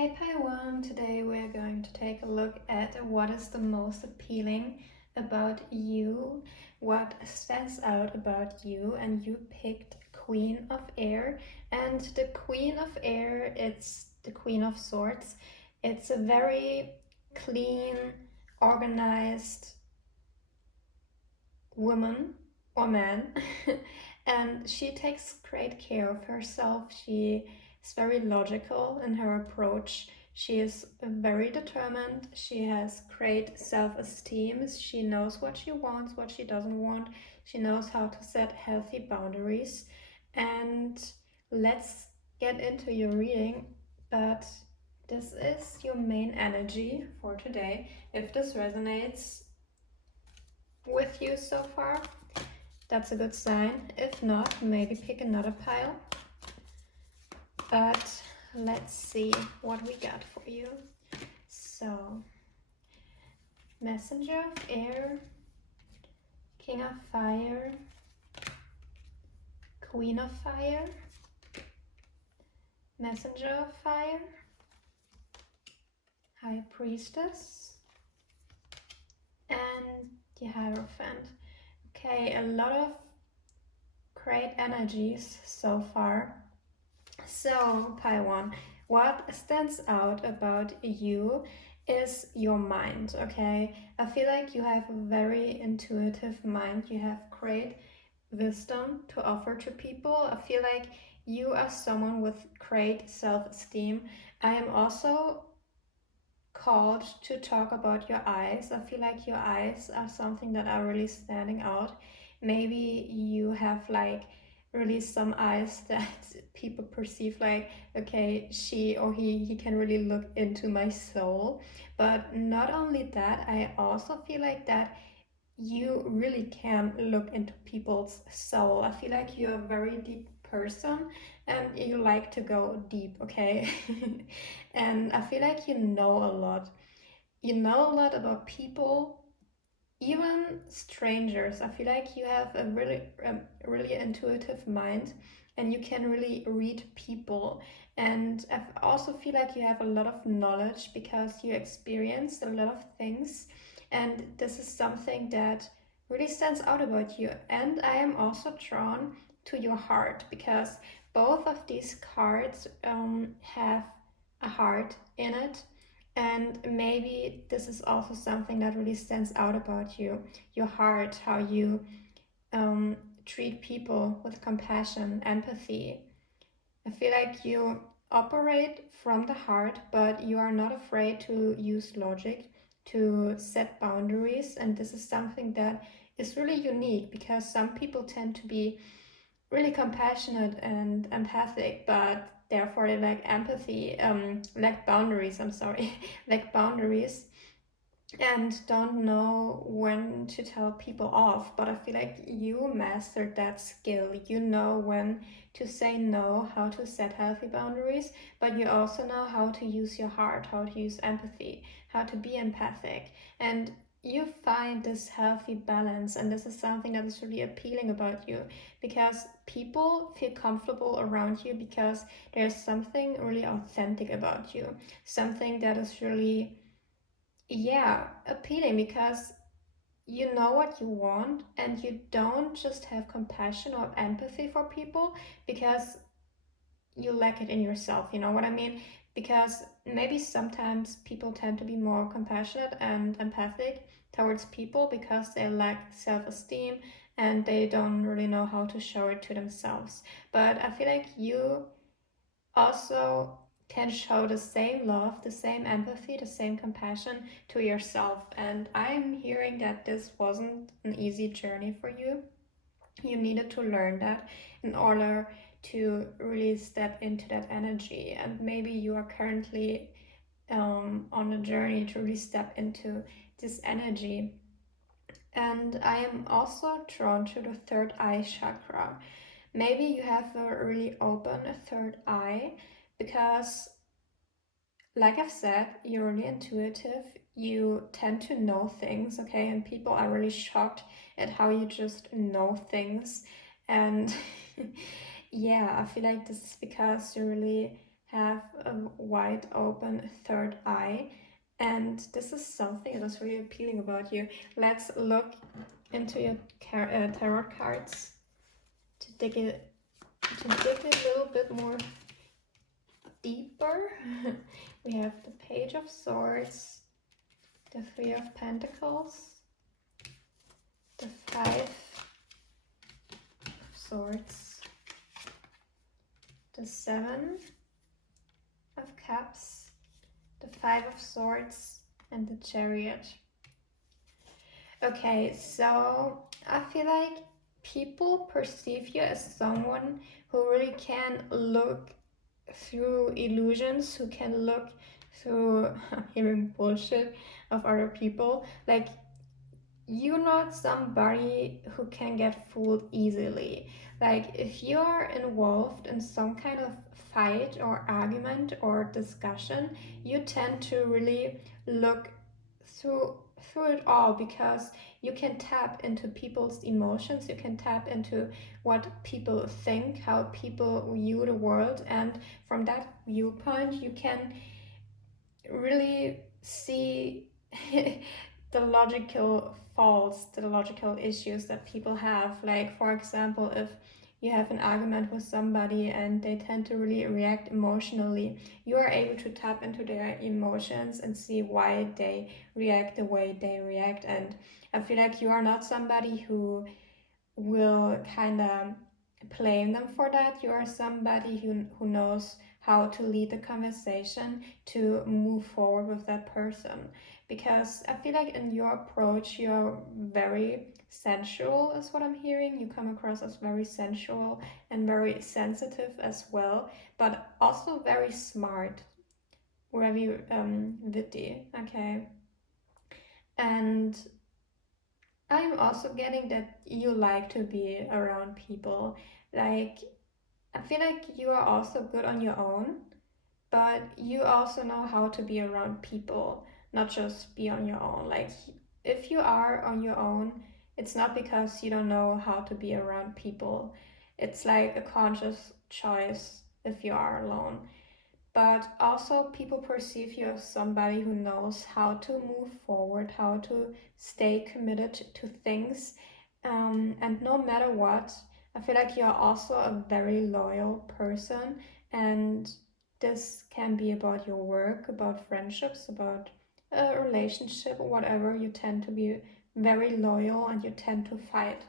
Hey Paiwan, today we're going to take a look at what is the most appealing about you, what stands out about you, and you picked Queen of Air. And the Queen of Air, it's the Queen of Swords. It's a very clean, organized woman or man, and she takes great care of herself. She is very logical in her approach. She is very determined. She has great self-esteem. She knows what she wants, what she doesn't want. She knows how to set healthy boundaries. And let's get into your reading. But this is your main energy for today. If this resonates with you so far, that's a good sign. If not, maybe pick another pile. But let's see what we got for you. So, Messenger of Air, King of Fire, Queen of Fire, Messenger of Fire, High Priestess, and the Hierophant. Okay, a lot of great energies so far. So, Paiwan, what stands out about you is your mind, okay? I feel like you have a very intuitive mind. You have great wisdom to offer to people. I feel like you are someone with great self-esteem. I am also called to talk about your eyes. I feel like your eyes are something that are really standing out. Maybe you have like really some eyes that people perceive like, okay, she or he can really look into my soul. But not only that, I also feel like that you really can look into people's soul. I feel like you're a very deep person and you like to go deep, okay? And I feel like you know a lot. You know a lot about people, even strangers. I feel like you have a really intuitive mind and you can really read people. And I also feel like you have a lot of knowledge because you experienced a lot of things, and this is something that really stands out about you. And I am also drawn to your heart because both of these cards have a heart in it, and maybe this is also something that really stands out about you, your heart, how you um, treat people with compassion, empathy. I feel like you operate from the heart, but you are not afraid to use logic to set boundaries. And this is something that is really unique because some people tend to be really compassionate and empathic, but therefore they lack empathy, lack boundaries, I'm sorry, lack boundaries, and don't know when to tell people off. But I feel like you mastered that skill. You know when to say no, how to set healthy boundaries, but you also know how to use your heart, how to use empathy, how to be empathic. And you find this healthy balance, and this is something that is really appealing about you because people feel comfortable around you because there's something really authentic about you, something that is really, yeah, appealing because you know what you want and you don't just have compassion or empathy for people because you lack it in yourself. You know what I mean? Because maybe sometimes people tend to be more compassionate and empathic towards people because they lack self-esteem and they don't really know how to show it to themselves. But I feel like you also can show the same love, the same empathy, the same compassion to yourself. And I'm hearing that this wasn't an easy journey for you. You needed to learn that in order to really step into that energy. And maybe you are currently on a journey to really step into this energy. And I am also drawn to the third eye chakra. Maybe you have a really open third eye because, like I've said, you're really intuitive. You tend to know things, okay? And people are really shocked at how you just know things. And yeah, I feel like this is because you really have a wide open third eye, and this is something that is really appealing about you. Let's look into your tarot cards to dig a little bit more deeper. We have the Page of Swords, the Three of Pentacles, the Five of Swords, the Seven of Cups, the Five of Swords, and the Chariot. Okay, so I feel like people perceive you as someone who really can look through illusions, who can look through hearing bullshit of other people. Like, you're not somebody who can get fooled easily. Like, if you're involved in some kind of fight or argument or discussion, you tend to really look through it all, because you can tap into people's emotions, you can tap into what people think, how people view the world, and from that viewpoint you can really see the logical faults, the logical issues that people have. Like, for example, if you have an argument with somebody and they tend to really react emotionally, you are able to tap into their emotions and see why they react the way they react. And I feel like you are not somebody who will kind of blame them for that. You are somebody who knows how to lead the conversation to move forward with that person. Because I feel like in your approach, you're very sensual, is what I'm hearing. You come across as very sensual and very sensitive as well, but also very smart, very witty, okay? And I'm also getting that you like to be around people. Like, I feel like you are also good on your own, but you also know how to be around people, not just be on your own. Like, if you are on your own, it's not because you don't know how to be around people. It's like a conscious choice if you are alone. But also, people perceive you as somebody who knows how to move forward, how to stay committed to things. And no matter what, I feel like you're also a very loyal person. And this can be about your work, about friendships, about a relationship, or whatever. You tend to be very loyal and you tend to fight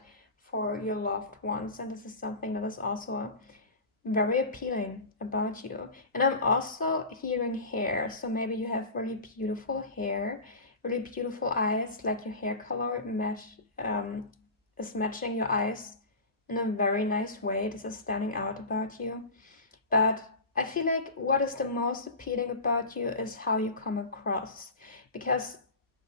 for your loved ones. And this is something that is also very appealing about you. And I'm also hearing hair, so maybe you have really beautiful hair, really beautiful eyes, like your hair color is matching your eyes in a very nice way. This is standing out about you. But I feel like what is the most appealing about you is how you come across, because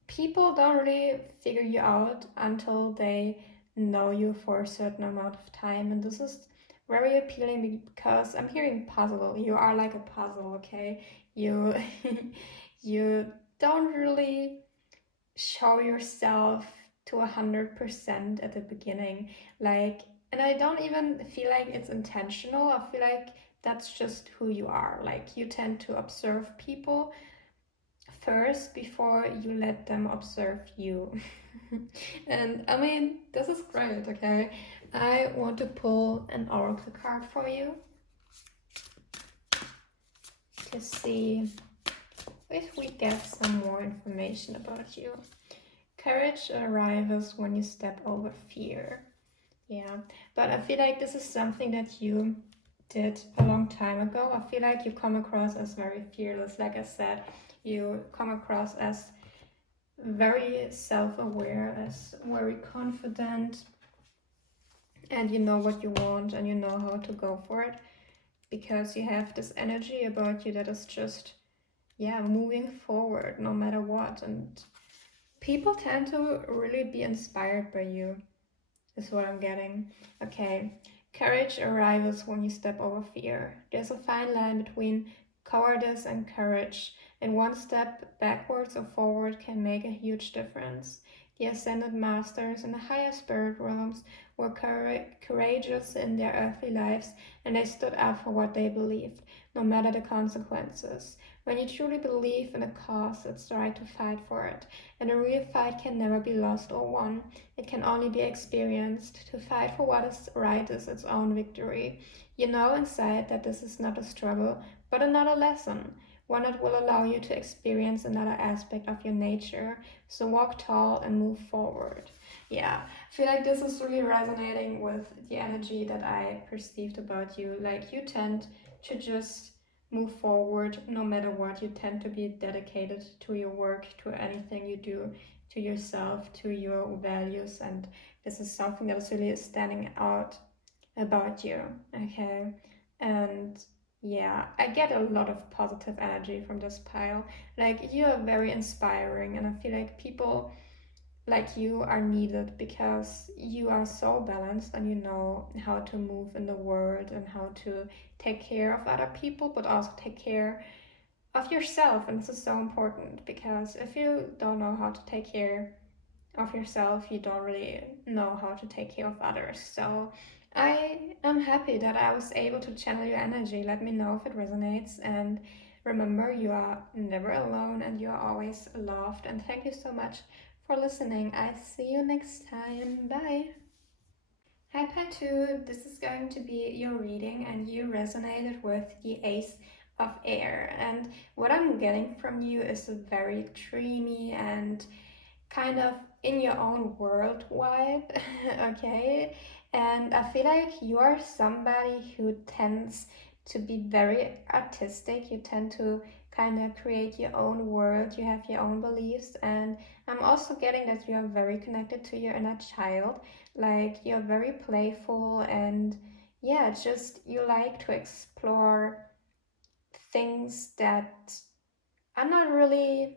people don't really figure you out until they know you for a certain amount of time. And this is very appealing because I'm hearing puzzle. You are like a puzzle, okay? You you don't really show yourself to 100% at the beginning. Like, and I don't even feel like it's intentional. I feel like that's just who you are. Like, you tend to observe people first before you let them observe you. And I mean, this is great, okay? I want to pull an oracle card for you to see if we get some more information about you. Courage arrives when you step over fear. Yeah, but I feel like this is something that you did a long time ago. I feel like you come across as very fearless. Like I said, you come across as very self-aware, as very confident, and you know what you want and you know how to go for it, because you have this energy about you that is just, yeah, moving forward no matter what. And people tend to really be inspired by you, is what I'm getting. Okay, courage arrives when you step over fear. There's a fine line between cowardice and courage, and one step backwards or forward can make a huge difference. The ascended masters in the higher spirit realms were courageous in their earthly lives, and they stood up for what they believed, no matter the consequences. When you truly believe in a cause, it's right to fight for it, and a real fight can never be lost or won. It can only be experienced. To fight for what is right is its own victory. You know inside that this is not a struggle, but another lesson, one that will allow you to experience another aspect of your nature. So walk tall and move forward. Yeah, I feel like this is really resonating with the energy that I perceived about you. Like, you tend to just move forward no matter what. You tend to be dedicated to your work, to anything you do, to yourself, to your values, and this is something that is really standing out about you. Okay, and yeah, I get a lot of positive energy from this pile. Like, you are very inspiring, and I feel like people like you are needed because you are so balanced and you know how to move in the world and how to take care of other people, but also take care of yourself. And this is so important because if you don't know how to take care of yourself, you don't really know how to take care of others. So I am happy that I was able to channel your energy. Let me know if it resonates, and remember, you are never alone and you are always loved. And thank you so much for listening. I see you next time. Bye. Hi Patu, this is going to be your reading, and you resonated with the Ace of Air. And what I'm getting from you is a very dreamy and kind of in your own world vibe. Okay, and I feel like you are somebody who tends to be very artistic. You tend to kind of create your own world, you have your own beliefs, and I'm also getting that you are very connected to your inner child. Like, you're very playful, and yeah, just you like to explore things that are not really,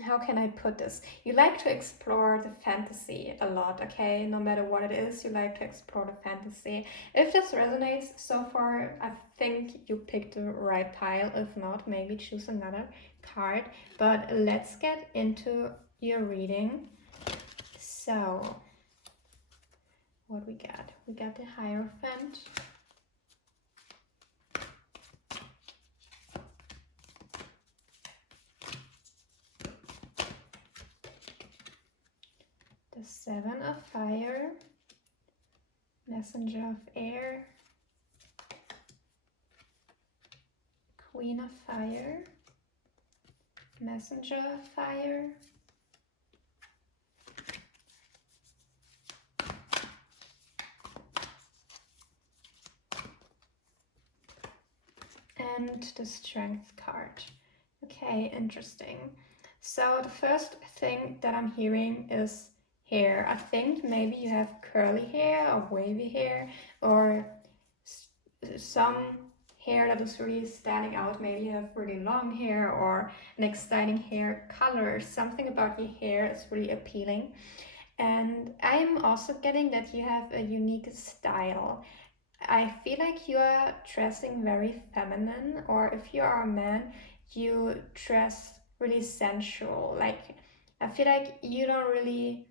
how can I put this? You like to explore the fantasy a lot, okay? No matter what it is, you like to explore the fantasy. If this resonates so far, I think you picked the right pile. If not, maybe choose another card. But let's get into your reading. So, what we got? We got the Hierophant. The Seven of Fire. Messenger of Air. Queen of Fire. Messenger of Fire. And the Strength card. Okay, interesting. So the first thing that I'm hearing is hair. I think maybe you have curly hair or wavy hair, or some hair that is really standing out. Maybe you have really long hair or an exciting hair color. Something about your hair is really appealing. And I'm also getting that you have a unique style. I feel like you are dressing very feminine, or if you are a man, you dress really sensual. Like, I feel like you don't really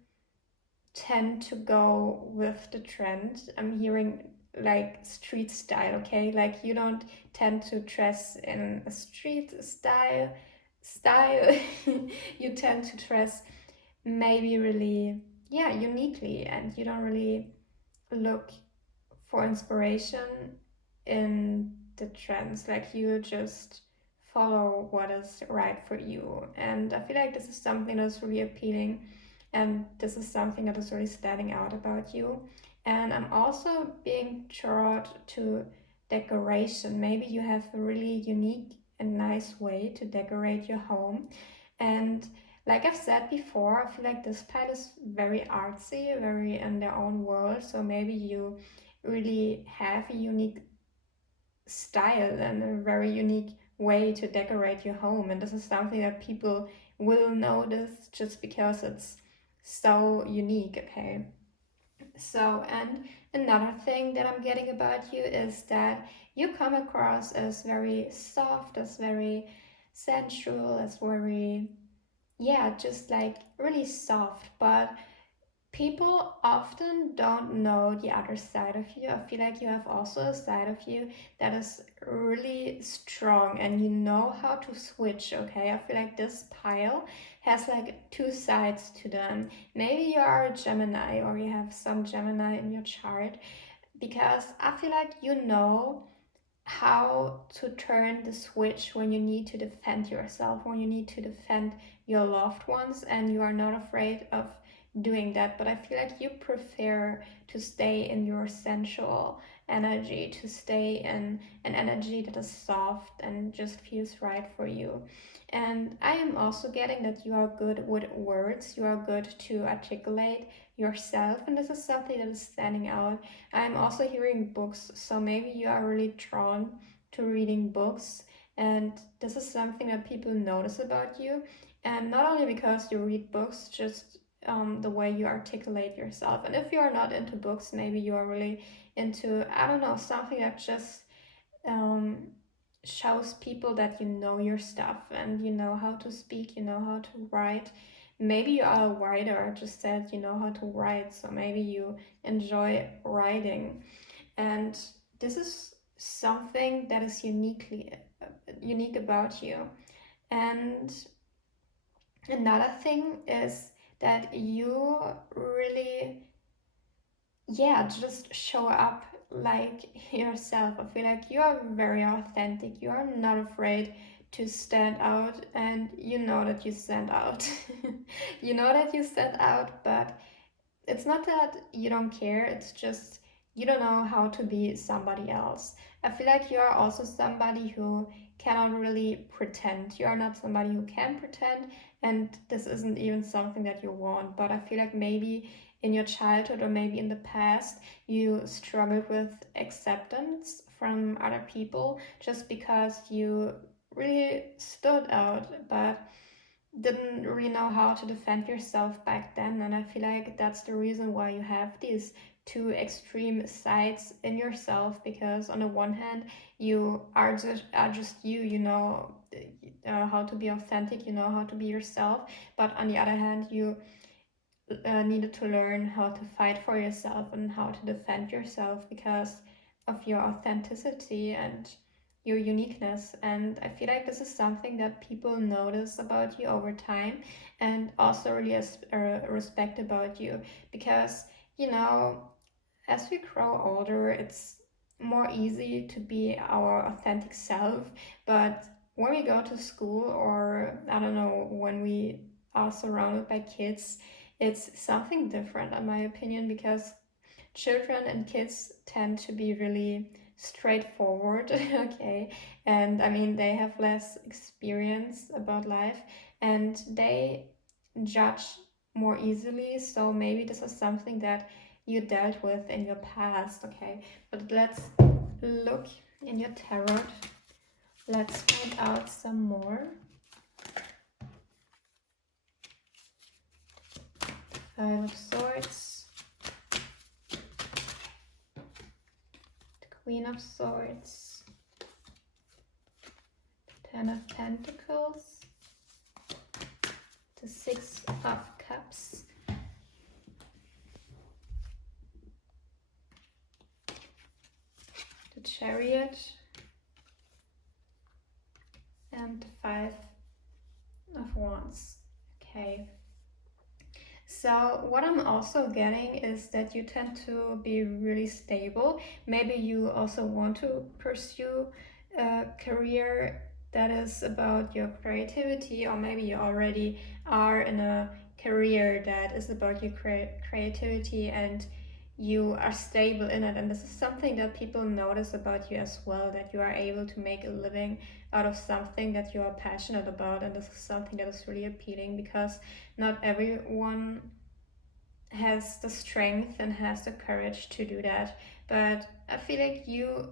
tend to go with the trend. I'm hearing like street style, okay? Like, you don't tend to dress in a street style. You tend to dress maybe really, yeah, uniquely, and you don't really look for inspiration in the trends. Like, you just follow what is right for you. And I feel like this is something that's really appealing, and this is something that is really standing out about you. And I'm also being drawn to decoration. Maybe you have a really unique and nice way to decorate your home. And like I've said before, I feel like this pile is very artsy, very in their own world. So maybe you really have a unique style and a very unique way to decorate your home. And this is something that people will notice just because it's so unique, okay? So, and another thing that I'm getting about you is that you come across as very soft, as very sensual, as very yeah, just like really soft, but people often don't know the other side of you. I feel like you have also a side of you that is really strong and you know how to switch, okay? I feel like this pile has like two sides to them. Maybe you are a Gemini or you have some Gemini in your chart because I feel like you know how to turn the switch when you need to defend yourself, when you need to defend your loved ones, and you are not afraid of doing that. But I feel like you prefer to stay in your sensual energy, to stay in an energy that is soft and just feels right for you. And I am also getting that you are good with words, you are good to articulate yourself, and this is something that is standing out. I'm also hearing books, so maybe you are really drawn to reading books, and this is something that people notice about you. And not only because you read books, just the way you articulate yourself. And if you are not into books, maybe you are really into, I don't know, something that just um, shows people that you know your stuff and you know how to speak, you know how to write. Maybe you are a writer, I just said you know how to write, so maybe you enjoy writing. And this is something that is unique about you. And another thing is that you really, yeah, just show up like yourself. I feel like you are very authentic. You are not afraid to stand out, and you know that you stand out. You know that you stand out, but it's not that you don't care, it's just you don't know how to be somebody else. I feel like you are also somebody who cannot really pretend. You are not somebody who can pretend, and this isn't even something that you want. But I feel like maybe in your childhood or maybe in the past, you struggled with acceptance from other people just because you really stood out. But didn't really know how to defend yourself back then, and I feel like that's the reason why you have these two extreme sides in yourself, because on the one hand you are just you know how to be authentic, you know how to be yourself, but on the other hand you needed to learn how to fight for yourself and how to defend yourself because of your authenticity and your uniqueness. And I feel like this is something that people notice about you over time and also really respect about you because, you know, as we grow older, it's more easy to be our authentic self. But when we go to school, or I don't know, when we are surrounded by kids, it's something different, in my opinion, because children and kids tend to be really straightforward, okay? And I mean, they have less experience about life and they judge more easily. So maybe this is something that you dealt with in your past, okay? But let's look in your tarot. Let's find out some more. Five of Swords, the Queen of Swords, Ten of Pentacles, the Six of Cups, the Chariot, and the Five of Wands. Okay. So what I'm also getting is that you tend to be really stable. Maybe you also want to pursue a career that is about your creativity, or maybe you already are in a career that is about your creativity and you are stable in it. And this is something that people notice about you as well, that you are able to make a living out of something that you are passionate about. And this is something that is really appealing because not everyone has the strength and has the courage to do that. But I feel like you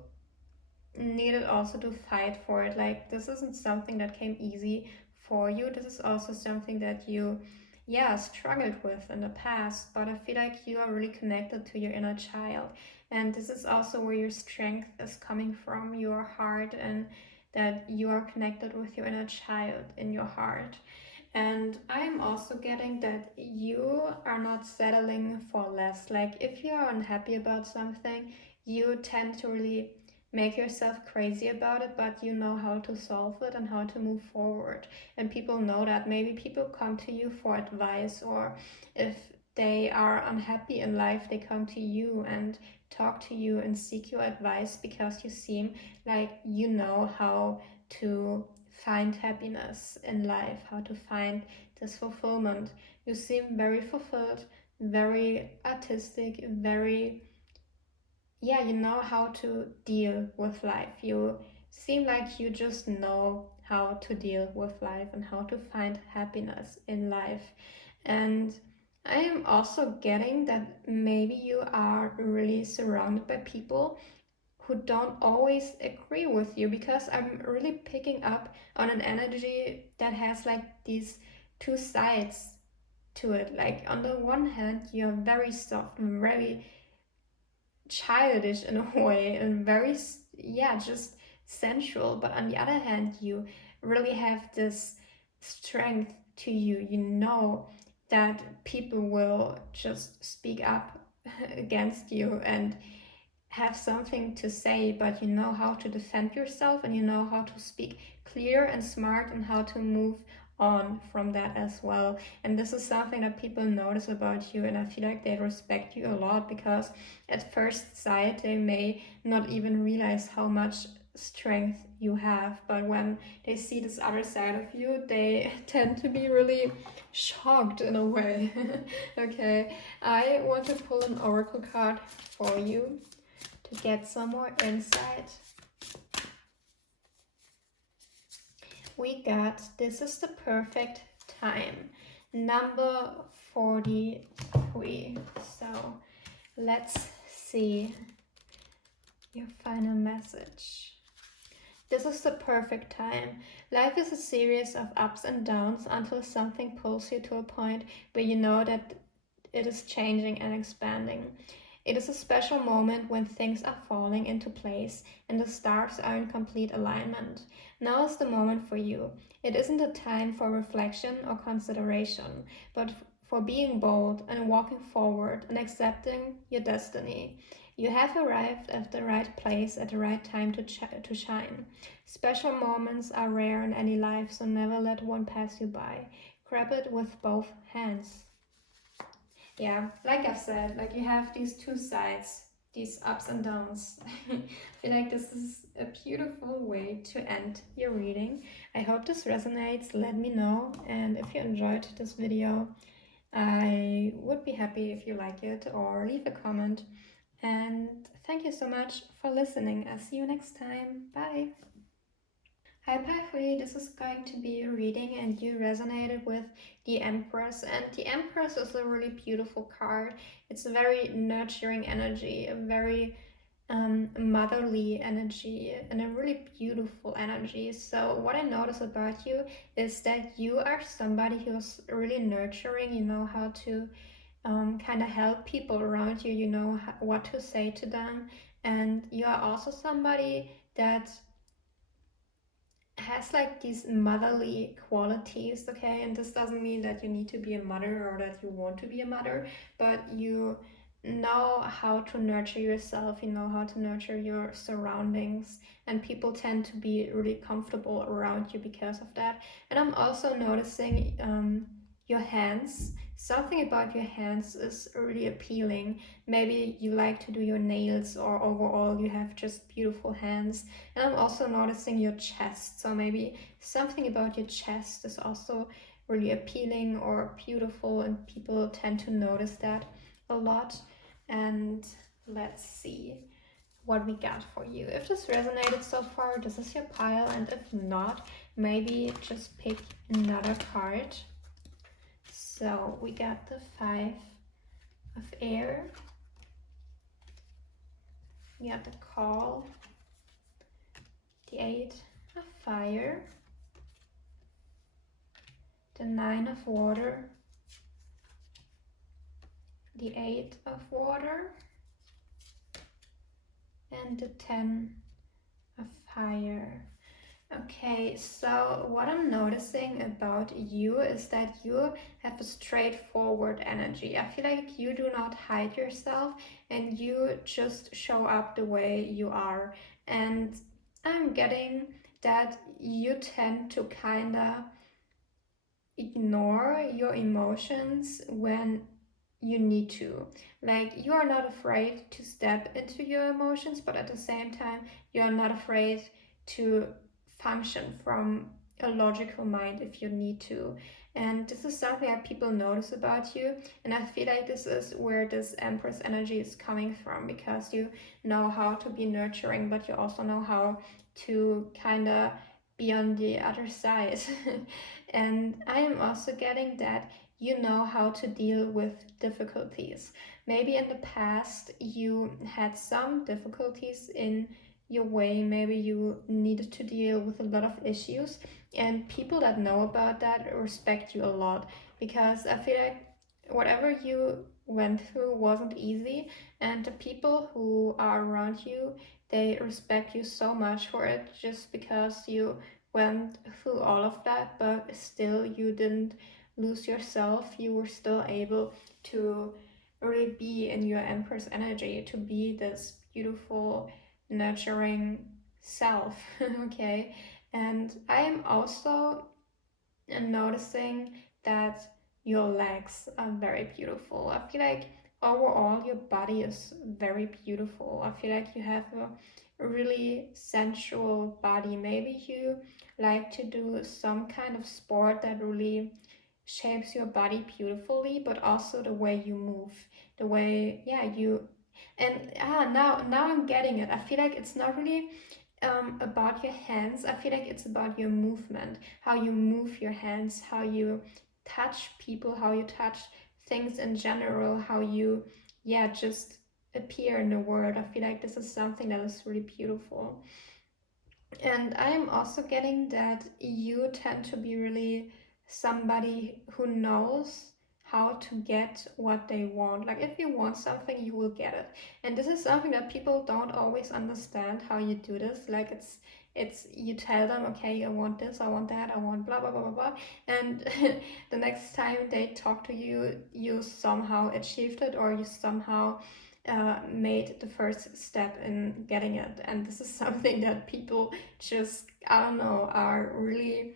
needed also to fight for it. Like, this isn't something that came easy for you. This is also something that you, yeah, struggled with in the past. But I feel like you are really connected to your inner child. And this is also where your strength is coming from, your heart, and that you are connected with your inner child in your heart. And I'm also getting that you are not settling for less. Like, if you are unhappy about something, you tend to really make yourself crazy about it, but you know how to solve it and how to move forward. And people know that. Maybe people come to you for advice, or if they are unhappy in life, they come to you and talk to you and seek your advice because you seem like you know how to find happiness in life, how to find this fulfillment. You seem very fulfilled, very artistic, very, yeah, you know how to deal with life. You seem like you just know how to deal with life and how to find happiness in life. And I am also getting that maybe you are really surrounded by people who don't always agree with you, because I'm really picking up on an energy that has like these two sides to it. Like, on the one hand, you're very soft and very childish in a way and very, yeah, just sensual, but on the other hand, you really have this strength to you. You know that people will just speak up against you and have something to say, but you know how to defend yourself, and you know how to speak clear and smart, and how to move on from that as well. And this is something that people notice about you, and I feel like they respect you a lot, because at first sight they may not even realize how much strength you have, but when they see this other side of you, they tend to be really shocked in a way. Okay, I want to pull an oracle card for you to get some more insight. We got This Is the Perfect Time, number 43. So let's see your final message. This is the perfect time. Life is a series of ups and downs until something pulls you to a point where you know that it is changing and expanding. It is a special moment when things are falling into place and the stars are in complete alignment. Now is the moment for you. It isn't a time for reflection or consideration, but for being bold and walking forward and accepting your destiny. You have arrived at the right place at the right time to shine. Special moments are rare in any life, so never let one pass you by. Grab it with both hands. Yeah, like I've said, like, you have these two sides, these ups and downs. I feel like this is a beautiful way to end your reading. I hope this resonates. Let me know, and if you enjoyed this video, I would be happy if you like it or leave a comment. And thank you so much for listening. I'll see you next time. Bye. Hi Pathway, this is going to be a reading, and you resonated with the Empress. And the Empress is a really beautiful card. It's a very nurturing energy, a very motherly energy, and a really beautiful energy. So what I notice about you is that you are somebody who's really nurturing. You know how to kind of help people around you. You know what to say to them. And you are also somebody that has like these motherly qualities, okay? And this doesn't mean that you need to be a mother or that you want to be a mother, but you know how to nurture yourself, you know how to nurture your surroundings, and people tend to be really comfortable around you because of that. And I'm also noticing your hands. Something about your hands is really appealing. Maybe you like to do your nails, or overall you have just beautiful hands. And I'm also noticing your chest. So maybe something about your chest is also really appealing or beautiful, and people tend to notice that a lot. And let's see what we got for you. If this resonated so far, this is your pile. And if not, maybe just pick another card. So we got the 5 of air. We got the call. The 8 of fire. The 9 of water. The 8 of water. And the 10 of fire. Okay, so what I'm noticing about you is that you have a straightforward energy. I feel like you do not hide yourself and you just show up the way you are. And I'm getting that you tend to kind of ignore your emotions when you need to. Like, you are not afraid to step into your emotions, but at the same time, you are not afraid to function from a logical mind if you need to. And this is something that people notice about you. And I feel like this is where this Empress energy is coming from, because you know how to be nurturing, but you also know how to kind of be on the other side. And I am also getting that you know how to deal with difficulties. Maybe in the past you had some difficulties in your way, maybe you needed to deal with a lot of issues, and people that know about that respect you a lot, because I feel like whatever you went through wasn't easy, and the people who are around you, they respect you so much for it, just because you went through all of that, but still you didn't lose yourself. You were still able to really be in your Empress energy, to be this beautiful, nurturing self. Okay, and I am also noticing that your legs are very beautiful. I feel like overall your body is very beautiful. I feel like you have a really sensual body. Maybe you like to do some kind of sport that really shapes your body beautifully, but also the way you move, the way, yeah, you. And now I'm getting it. I feel like it's not really about your hands. I feel like it's about your movement, how you move your hands, how you touch people, how you touch things in general, how you, yeah, just appear in the world. I feel like this is something that is really beautiful. And I'm also getting that you tend to be really somebody who knows how to get what they want. Like, if you want something, you will get it. And this is something that people don't always understand how you do this. Like, it's you tell them, okay, I want this, I want that, I want blah blah blah blah blah, and the next time they talk to you, you somehow achieved it, or you somehow made the first step in getting it. And this is something that people just, I don't know, are really,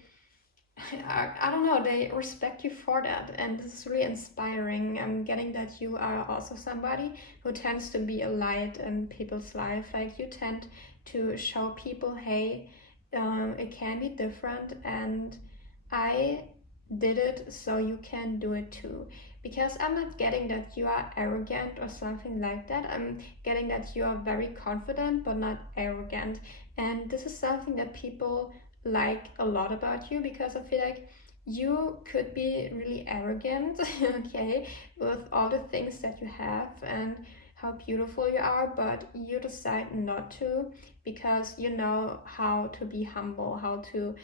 I don't know, they respect you for that. And this is really inspiring. I'm getting that you are also somebody who tends to be a light in people's life. Like, you tend to show people, hey, it can be different, and I did it, so you can do it too. Because I'm not getting that you are arrogant or something like that. I'm getting that you are very confident but not arrogant. And this is something that people like a lot about you, because I feel like you could be really arrogant, okay, with all the things that you have and how beautiful you are, but you decide not to, because you know how to be humble, how to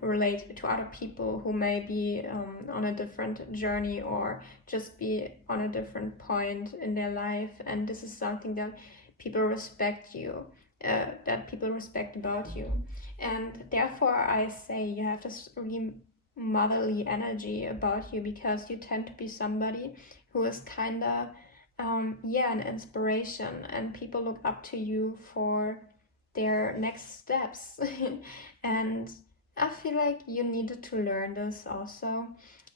relate to other people who may be on a different journey or just be on a different point in their life. And this is something that people respect you, that people respect about you. And therefore, I say you have this really motherly energy about you, because you tend to be somebody who is kind of, yeah, an inspiration, and people look up to you for their next steps. And I feel like you needed to learn this also.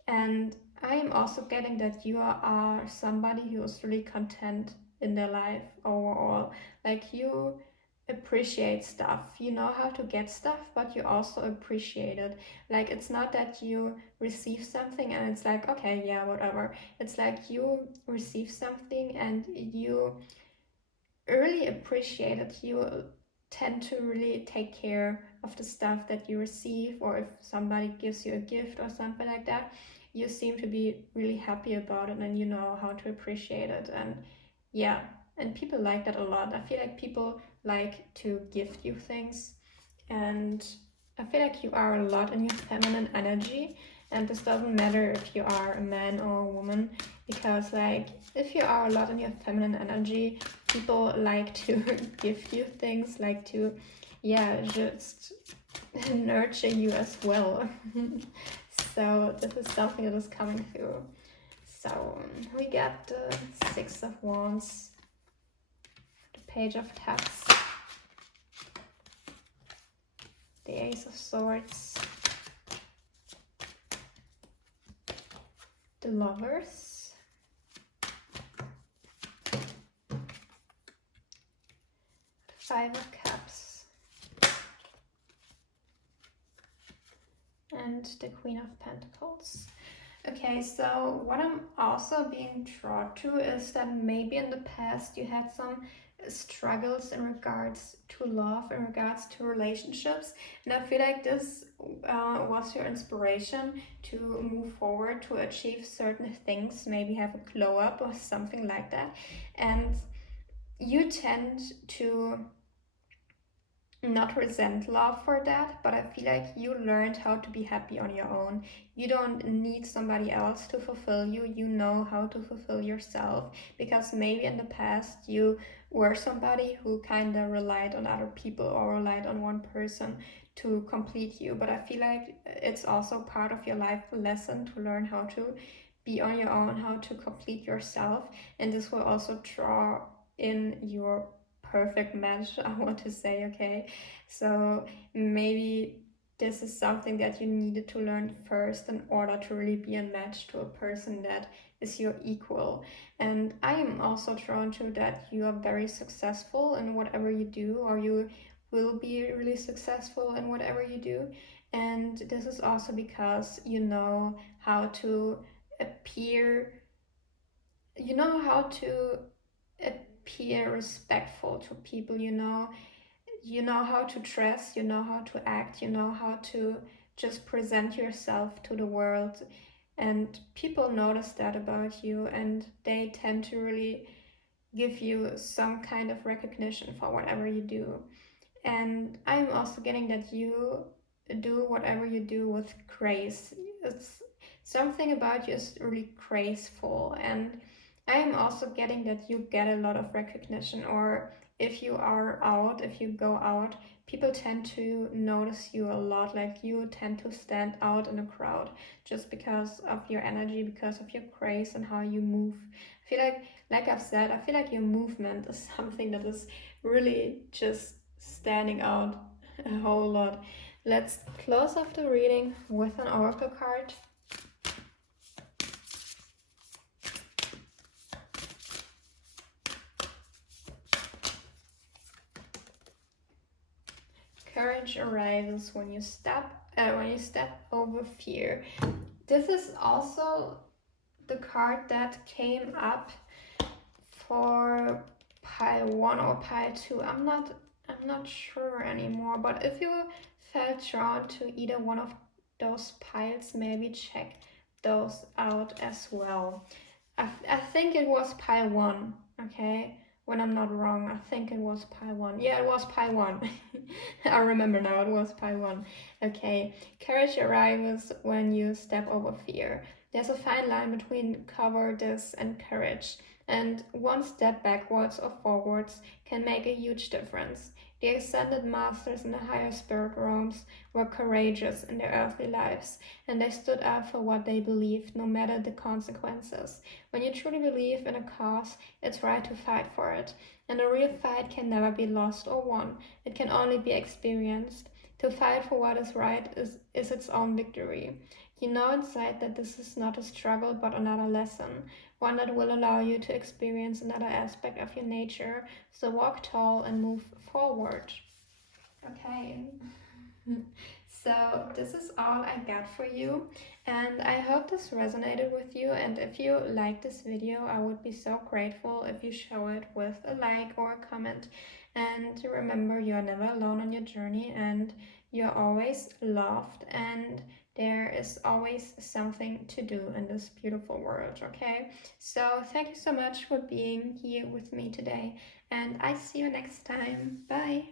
And I am also getting that you are somebody who is really content in their life overall. Like, you appreciate stuff. You know how to get stuff, but you also appreciate it. Like, it's not that you receive something and it's like, okay, yeah, whatever. It's like you receive something and you really appreciate it. You tend to really take care of the stuff that you receive, or if somebody gives you a gift or something like that, you seem to be really happy about it, and you know how to appreciate it. And yeah, and people like that a lot. I feel like people like to gift you things, and I feel like you are a lot in your feminine energy. And this doesn't matter if you are a man or a woman, because, like, if you are a lot in your feminine energy, people like to give you things, like to, yeah, just nurture you as well. So this is something that is coming through. So we got the Six of Wands, the Page of Cups, the Ace of Swords, the Lovers, the Five of Cups, and the Queen of Pentacles. Okay, so what I'm also being drawn to is that maybe in the past you had some struggles in regards to love, in regards to relationships, and I feel like this was your inspiration to move forward, to achieve certain things, maybe have a glow up or something like that, and you tend to not resent love for that, but I feel like you learned how to be happy on your own. You don't need somebody else to fulfill you. You know how to fulfill yourself, because maybe in the past you were somebody who kind of relied on other people or relied on one person to complete you. But I feel like it's also part of your life lesson to learn how to be on your own, how to complete yourself, and this will also draw in your perfect match, I want to say. Okay, so maybe this is something that you needed to learn first in order to really be a match to a person that is your equal. And I am also drawn to that you are very successful in whatever you do, or you will be really successful in whatever you do. And this is also because you know how to appear, you know how to appear respectful to people, you know how to dress, you know how to act, you know how to just present yourself to the world, and people notice that about you, and they tend to really give you some kind of recognition for whatever you do. And I'm also getting that you do whatever you do with grace. It's something about you is really graceful, and I'm also getting that you get a lot of recognition, or if you are out, if you go out, people tend to notice you a lot. Like you tend to stand out in a crowd just because of your energy, because of your grace and how you move. I feel like I've said, I feel like your movement is something that is really just standing out a whole lot. Let's close off the reading with an oracle card. Courage arises when you step over fear. This is also the card that came up for pile 1 or pile 2. I'm not sure anymore, but if you felt drawn to either one of those piles, maybe check those out as well. I think it was pile 1, okay? When I'm not wrong, I think it was pile 1. Yeah, it was pile 1. I remember now, it was pile 1. Okay, courage arrives when you step over fear. There's a fine line between cowardice and courage, and one step backwards or forwards can make a huge difference. The ascended masters in the higher spirit realms were courageous in their earthly lives, and they stood up for what they believed, no matter the consequences. When you truly believe in a cause, it's right to fight for it, and a real fight can never be lost or won. It can only be experienced. To fight for what is right is its own victory. You know inside that this is not a struggle but another lesson, one that will allow you to experience another aspect of your nature. So walk tall and move forward. Okay. So this is all I got for you, and I hope this resonated with you, and if you like this video, I would be so grateful if you show it with a like or a comment. And remember, you are never alone on your journey, and you're always loved, and there is always something to do in this beautiful world. Okay, so thank you so much for being here with me today, and I see you next time. Bye.